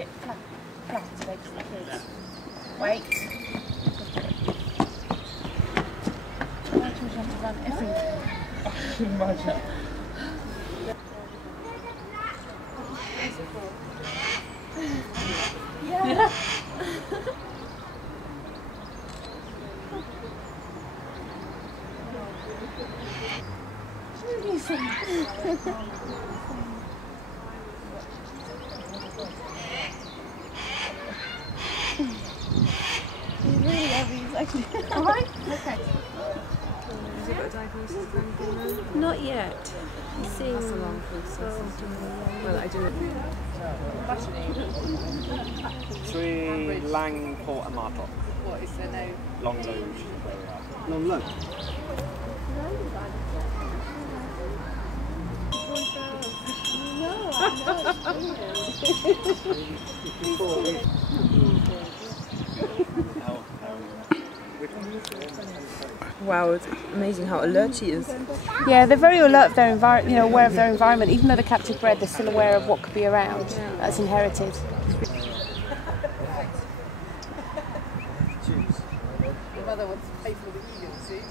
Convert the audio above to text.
sit flat, legs like this. Wait. Imagine we have to run everywhere. Imagine. Yeah. He's really heavy, he's actually. Alright? Okay. Has he got a diagnosis of anything now? Not yet. He seems... That's a long process. Well, I didn't... 3 Lang Port Martok. What is their name? Long Loge. Long load. Wow, it's amazing how alert she is. Yeah, they're very alert of their environment, aware of their environment. Even though they're captive bred, they're still aware of what could be around. That's inherited. Your mother wants to pay for the eagle, see?